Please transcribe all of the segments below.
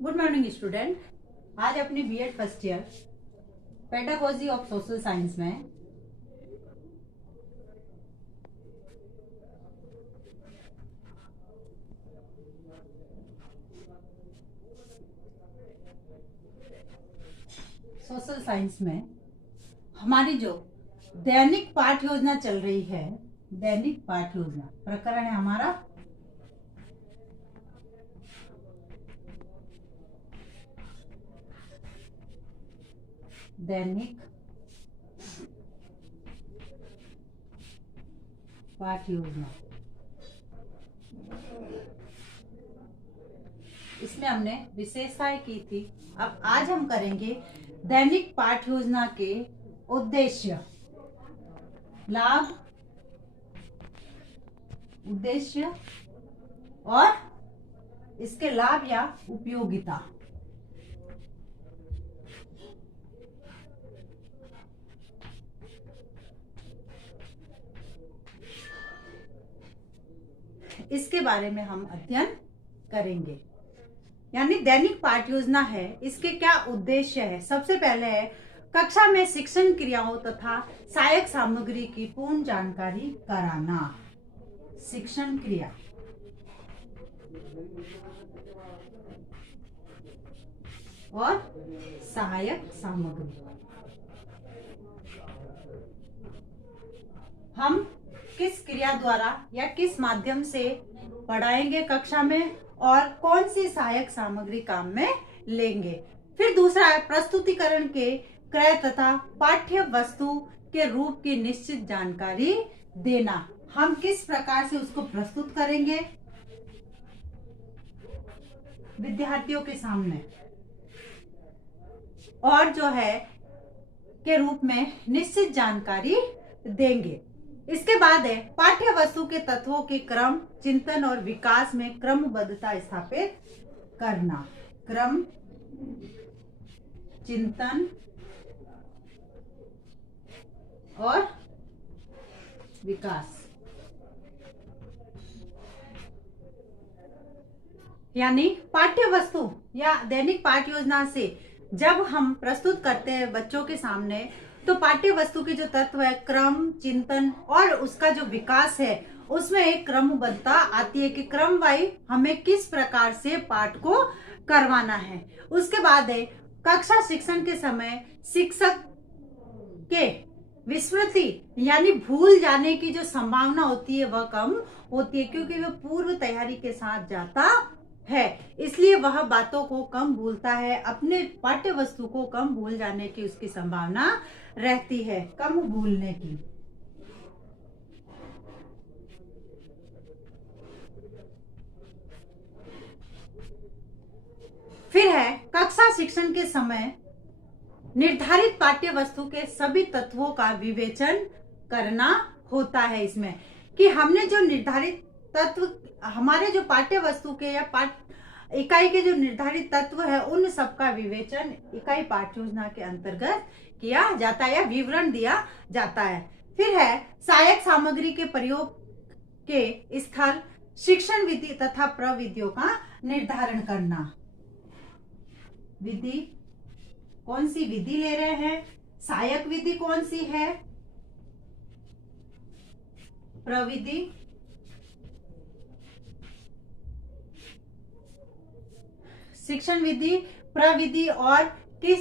Good morning student. आज अपनी BEd first year pedagogy of social science में हमारी जो दैनिक पाठ योजना चल रही है, दैनिक पाठ योजना प्रकरण है हमारा दैनिक पाठ योजना। इसमें हमने विशेषताएं की थी। अब आज हम करेंगे दैनिक पाठ योजना के उद्देश्य, लाभ, उद्देश्य और इसके लाभ या उपयोगिता। इसके बारे में हम अध्ययन करेंगे। यानी दैनिक पाठ योजना है, इसके क्या उद्देश्य है। सबसे पहले है कक्षा में शिक्षण क्रियाओं तथा सहायक सामग्री की पूर्ण जानकारी कराना। शिक्षण क्रिया और सहायक सामग्री हम किस क्रिया द्वारा या किस माध्यम से पढ़ाएंगे कक्षा में और कौन सी सहायक सामग्री काम में लेंगे। फिर दूसरा है प्रस्तुतिकरण के क्रय तथा पाठ्य वस्तु के रूप की निश्चित जानकारी देना। हम किस प्रकार से उसको प्रस्तुत करेंगे विद्यार्थियों के सामने और जो है के रूप में निश्चित जानकारी देंगे। इसके बाद है पाठ्य वस्तु के तत्वों के क्रम, चिंतन और विकास में क्रमबद्धता स्थापित करना। क्रम, चिंतन और विकास, यानी पाठ्य वस्तु या दैनिक पाठ योजना से जब हम प्रस्तुत करते हैं बच्चों के सामने, तो पाठ्य वस्तु के जो तत्व है, क्रम, चिंतन और उसका जो विकास है, उसमें एक क्रमबद्धता आती है कि क्रम वाइज हमें किस प्रकार से पाठ को करवाना है। उसके बाद है कक्षा शिक्षण के समय शिक्षक के विस्मृति यानी भूल जाने की जो संभावना होती है वह कम होती है, क्योंकि वह पूर्व तैयारी के साथ जाता है, इसलिए वह बातों को कम भूलता है। अपने पाठ्य वस्तु को कम भूल जाने की उसकी संभावना रहती है, कम भूलने की। फिर है कक्षा शिक्षण के समय निर्धारित पाठ्य वस्तु के सभी तत्वों का विवेचन करना होता है। इसमें कि हमने जो निर्धारित तत्व हमारे जो पाठ्य वस्तु के या पाठ इकाई के जो निर्धारित तत्व है, उन सबका विवेचन इकाई पाठ योजना के अंतर्गत किया जाता है या विवरण दिया जाता है। फिर है सहायक सामग्री के प्रयोग के स्थल, शिक्षण विधि तथा प्रविधियों का निर्धारण करना। विधि, कौन सी विधि ले रहे हैं, सहायक विधि कौन सी है, प्रविधि, शिक्षण विधि, प्रविधि और किस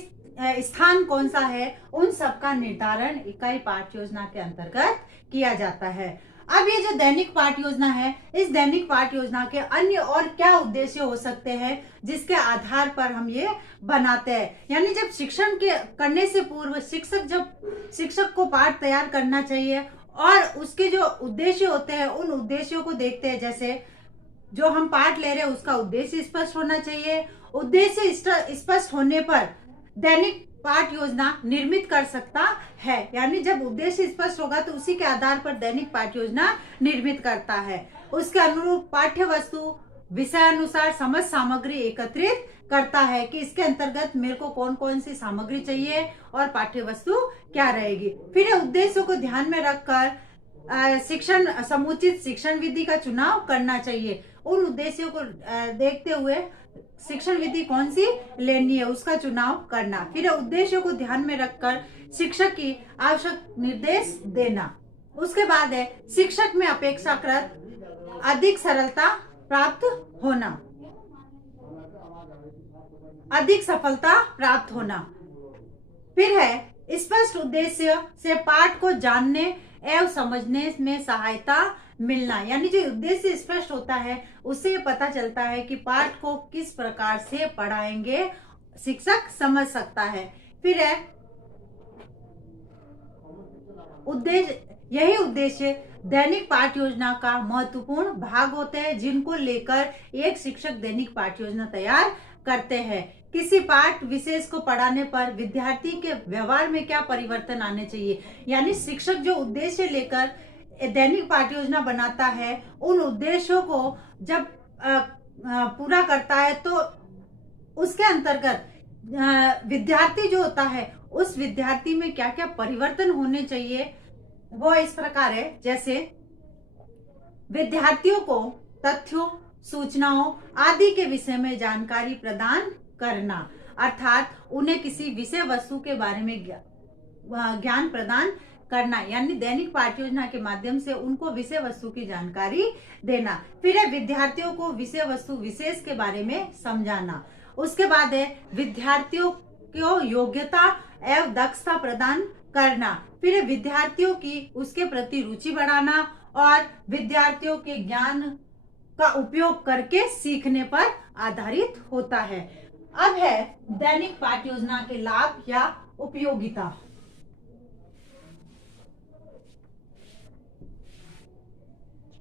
स्थान कौन सा है, उन सब का निर्धारण इकाई पाठ योजना के अंतर्गत किया जाता है। अब ये जो दैनिक पाठ योजना है, इस दैनिक पाठ योजना के अन्य और क्या उद्देश्य हो सकते हैं जिसके आधार पर हम ये बनाते हैं। यानी जब शिक्षण के करने से पूर्व शिक्षक को पाठ तैयार करना चाहिए और उसके जो उद्देश्य होते हैं उन उद्देश्यों को देखते हैं। जैसे जो हम पाठ ले रहे हैं उसका उद्देश्य स्पष्ट होना चाहिए। उद्देश्य स्पष्ट होने पर दैनिक पाठ योजना निर्मित कर सकता है। यानी जब उद्देश्य स्पष्ट होगा तो उसी के आधार पर दैनिक पाठ योजना निर्मित करता है। उसके अनुरूप पाठ्य वस्तु विषयानुसार समझ सामग्री एकत्रित करता है कि इसके अंतर्गत मेरे को कौन कौन सी सामग्री चाहिए और पाठ्य वस्तु क्या रहेगी। फिर उद्देश्यों को ध्यान में रखकर समुचित शिक्षण विधि का चुनाव करना चाहिए। उन उद्देश्यों को देखते हुए शिक्षण विधि कौन सी लेनी है उसका चुनाव करना। फिर उद्देश्यों को ध्यान में रखकर शिक्षक की आवश्यक निर्देश देना। उसके बाद है शिक्षक में अपेक्षाकृत अधिक सरलता प्राप्त होना, अधिक सफलता प्राप्त होना। फिर है स्पष्ट उद्देश्य से पाठ को जानने एवं समझने में सहायता मिलना, यानी जो उद्देश्य स्पष्ट होता है उससे पता चलता है कि पाठ को किस प्रकार से पढ़ाएंगे शिक्षक समझ सकता है। फिर है उद्देश्य, यही उद्देश्य दैनिक पाठ योजना का महत्वपूर्ण भाग होते हैं जिनको लेकर एक शिक्षक दैनिक पाठ योजना तैयार करते हैं। किसी पाठ विशेष को पढ़ाने पर विद्यार्थी के व्यवहार में क्या परिवर्तन आने चाहिए, यानी शिक्षक जो उद्देश्य लेकर दैनिक पाठ योजना बनाता है उन उद्देश्यों को जब पूरा करता है तो उसके अंतर्गत विद्यार्थी जो होता है उस विद्यार्थी में क्या क्या परिवर्तन होने चाहिए वो इस प्रकार है। जैसे विद्यार्थियों को तथ्यों, सूचनाओं आदि के विषय में जानकारी प्रदान करना, अर्थात उन्हें किसी विषय वस्तु के बारे में ज्ञान प्रदान करना, यानी दैनिक पाठ योजना के माध्यम से उनको विषय वस्तु की जानकारी देना। फिर है विद्यार्थियों को विषय वस्तु विशेष के बारे में समझाना। उसके बाद है विद्यार्थियों को योग्यता एवं दक्षता प्रदान करना। फिर है विद्यार्थियों की उसके प्रति रुचि बढ़ाना और विद्यार्थियों के ज्ञान का उपयोग करके सीखने पर आधारित होता है। अब है दैनिक पाठ योजना के लाभ या उपयोगिता।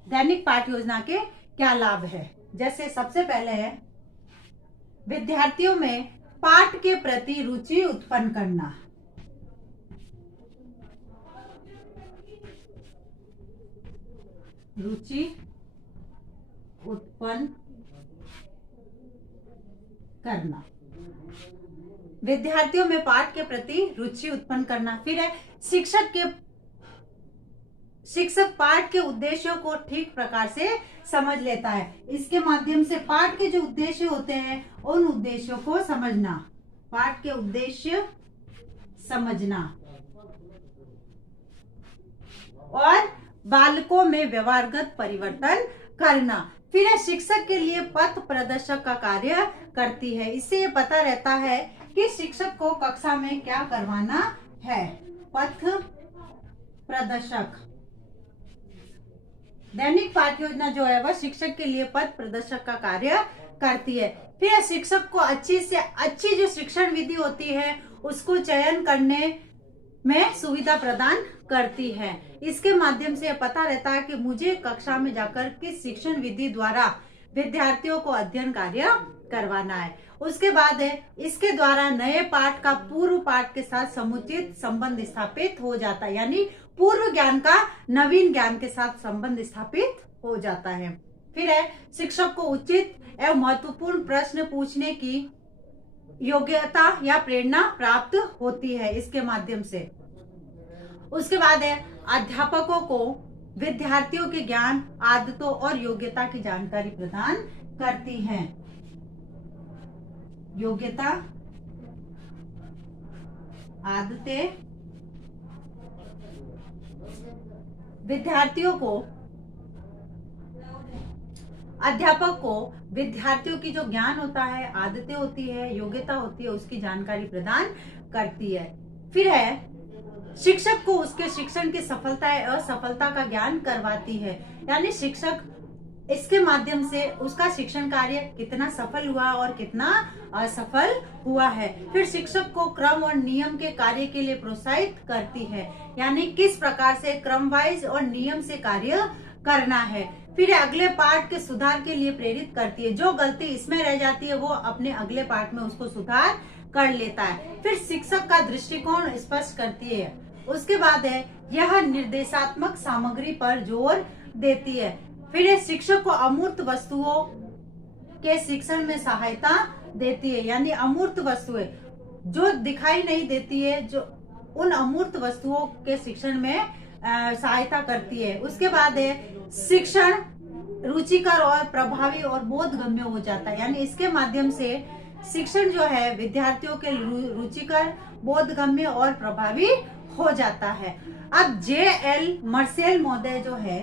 दैनिक पाठ योजना के क्या लाभ है, जैसे सबसे पहले है विद्यार्थियों में पाठ के प्रति रुचि उत्पन्न करना। रुचि उत्पन्न करना, विद्यार्थियों में पाठ के प्रति रुचि उत्पन्न करना। फिर है शिक्षक पाठ के उद्देश्यों को ठीक प्रकार से समझ लेता है। इसके माध्यम से पाठ के जो उद्देश्य होते हैं उन उद्देश्यों को समझना, पाठ के उद्देश्य समझना और बालकों में व्यवहारगत परिवर्तन करना। फिर है शिक्षक के लिए पथ प्रदर्शक का कार्य करती है। इससे ये पता रहता है कि शिक्षक को कक्षा में क्या करवाना है। पथ प्रदर्शक, दैनिक पाठ योजना जो है वह शिक्षक के लिए पथ प्रदर्शक का कार्य करती है। फिर शिक्षक को अच्छी से अच्छी जो शिक्षण विधि होती है उसको चयन करने में सुविधा प्रदान करती है। इसके माध्यम से पता रहता है कि मुझे कक्षा में जाकर किस शिक्षण विधि द्वारा विद्यार्थियों को अध्ययन कार्य करवाना है। उसके बाद है इसके द्वारा नए पाठ का पूर्व पाठ के साथ समुचित संबंध स्थापित हो जाता है, यानी पूर्व ज्ञान का नवीन ज्ञान के साथ संबंध स्थापित हो जाता है। फिर है शिक्षक को उचित एवं महत्वपूर्ण प्रश्न पूछने की योग्यता या प्रेरणा प्राप्त होती है इसके माध्यम से। उसके बाद है अध्यापकों को विद्यार्थियों के ज्ञान, आदतों और योग्यता की जानकारी प्रदान करती हैं। योग्यता, आदतें, विद्यार्थियों को, अध्यापक को विद्यार्थियों की जो ज्ञान होता है, आदतें होती है, योग्यता होती है, उसकी जानकारी प्रदान करती है। फिर है शिक्षक को उसके शिक्षण की सफलता और असफलता का ज्ञान करवाती है, यानी शिक्षक इसके माध्यम से उसका शिक्षण कार्य कितना सफल हुआ और कितना असफल हुआ है। फिर शिक्षक को क्रम और नियम के कार्य के लिए प्रोत्साहित करती है, यानी किस प्रकार से क्रम वाइज और नियम से कार्य करना है। फिर अगले पाठ के सुधार के लिए प्रेरित करती है, जो गलती इसमें रह जाती है वो अपने अगले पाठ में उसको सुधार कर लेता है। फिर शिक्षक का दृष्टिकोण स्पष्ट करती है। उसके बाद है यह निर्देशात्मक सामग्री पर जोर देती है। फिर शिक्षक को अमूर्त वस्तुओं के शिक्षण में सहायता देती है, यानी अमूर्त वस्तुएं जो दिखाई नहीं देती है, जो उन अमूर्त वस्तुओं के शिक्षण में सहायता करती है। उसके बाद है शिक्षण रुचिकर और प्रभावी और बोधगम्य हो जाता है। यानी इसके माध्यम से शिक्षण जो है विद्यार्थियों के रुचिकर, बोधगम्य और प्रभावी हो जाता है। अब J.L. मर्सेल महोदय जो है,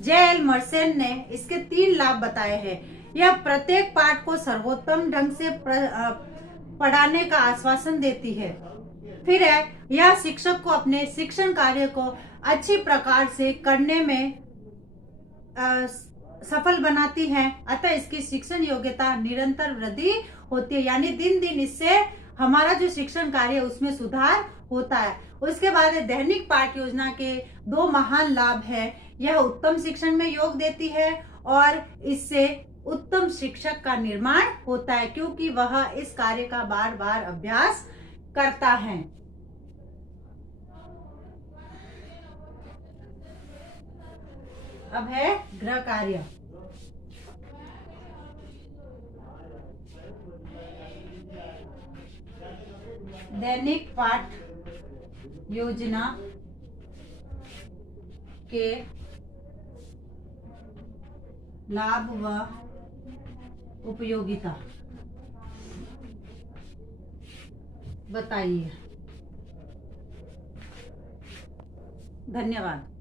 J.L. मर्सेल ने इसके 3 लाभ बताए हैं। यह प्रत्येक पाठ को सर्वोत्तम ढंग से पढ़ाने का आश्वासन देती है। फिर है, यह शिक्षक को अपने शिक्षण कार्य को अच्छी प्रकार से करने में सफल बनाती है। अतः इसकी शिक्षण योग्यता निरंतर वृद्धि होती है। यानी दिन दिन इससे हमारा जो शिक्षण कार्य है उसमें सुधार होता है। उसके बाद दैनिक पाठ्य योजना के 2 महान लाभ है। यह उत्तम शिक्षण में योग देती है और इससे उत्तम शिक्षक का निर्माण होता है, क्योंकि वह इस कार्य का बार बार अभ्यास करता है। अब है गृह कार्य। दैनिक पाठ योजना के लाभ व उपयोगिता बताइए। धन्यवाद।